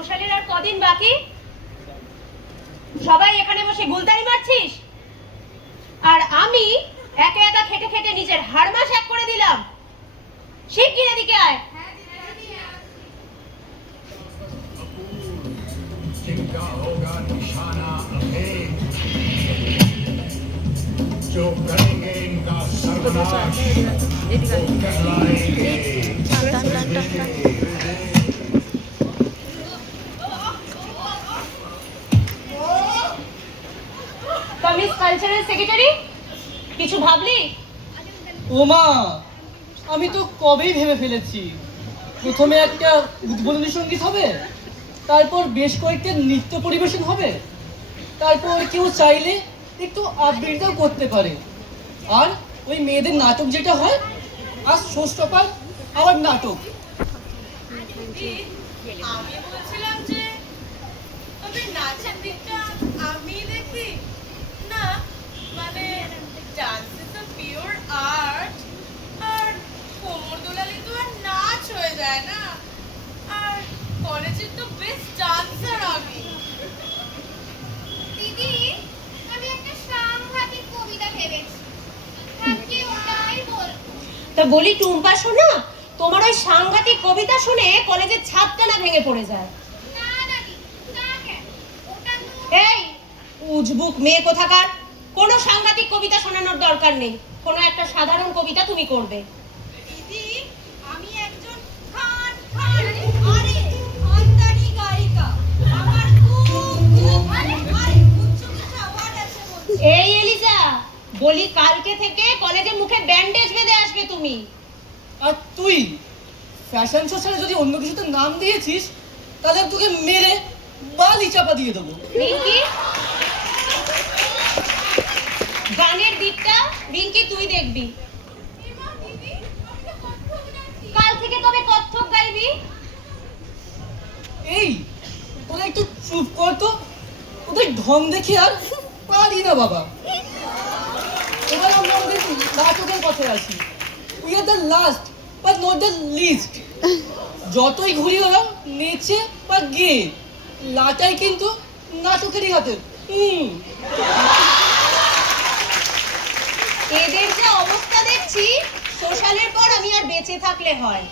সোশ্যালের আর কদিন বাকি? সবাই এখানে বসে গুলতানি মারছিস আর আমি একা একা খেটে খেটে নিজের হাড়মাস এক করে দিলাম। শিগগির এদিকে আয়। जिनका होगा निशाना अभी जो करेंगे इनका सर्वनाश वो कहलाएंगे কমিউনিস্ট কালচারাল সেক্রেটারি, কিছু ভাবলি? ওমা, আমি তো কবেই ভেবে ফেলেছি। প্রথমে একটা উদ্বোধনী সঙ্গীত হবে, তারপর বেশ কয়েকটা নৃত্য পরিবেশন হবে, তারপর কেউ চাইলে একটু আবৃত্তিও করতে পারে। আর ওই মেয়েদের নাটক যেটা হয়, আজ শোস্টপার আবার নাটক। আমি বলছিলাম যে তবে নাচের দিকটা আমি দেখি না, মানে dance is a pure art, আর কোমর দোলালে তো আর নাচ হয়ে যায় না। আর কলেজের তো বেস্ট ডান্সার আমি। দিদি, আমি একটা সাংঘাতিক কবিতা ভেবেছি, ভাবছি ওটাই বলবো। তা বলি টুম্পা শোনা, তোমার ওই সাংঘাতিক কবিতা শুনে কলেজের ছাদটা না ভেঙে পড়ে যায়। না না দিদি, তা কেন? ওটা তো এই উজবুক মেয়ে কোথাকার, কোনো সাংঘাতিক কবিতা শোনানোর দরকার নেই। কোনো একটা সাধারণ কবিতা তুমি করবে। দিদি, আমি একজন খান খান আরে খানদানি গায়িকা। আমার খুব আরে উচ্চ কিছু অ্যাওয়ার্ড আছে বলছি। এই এলিজা, বলি কালকে থেকে কলেজে মুখে ব্যান্ডেজ বেঁধে আসবে তুমি। আর তুই ফ্যাশন শো ছাড়া যদি অন্য কিছুতে নাম দিয়েছিস, তাহলে তোকে মেরে বালি চাপা দিয়ে দেবো। রিঙ্কি, গানের দিকটা রিঙ্কি তুই দেখবি। এমা দিদি, আমি তো কত্থক নাচি। কাল থেকে তবে কত্থক গাইবি। এই তোরা একটু চুপ কর তো, ওদের ঢং দেখে আর পারি না বাবা। এবার আমরা আমাদের নাটকের কথায় আসি। We are the last but not the least. যতই ঘুরি ওরা নেচে বা গেয়ে, লাটাই কিন্তু নাটকেরই হাতে। এদের যে অবস্থা দেখছি, সোশ্যালের পর আমি আর বেঁচে থাকলে হয়।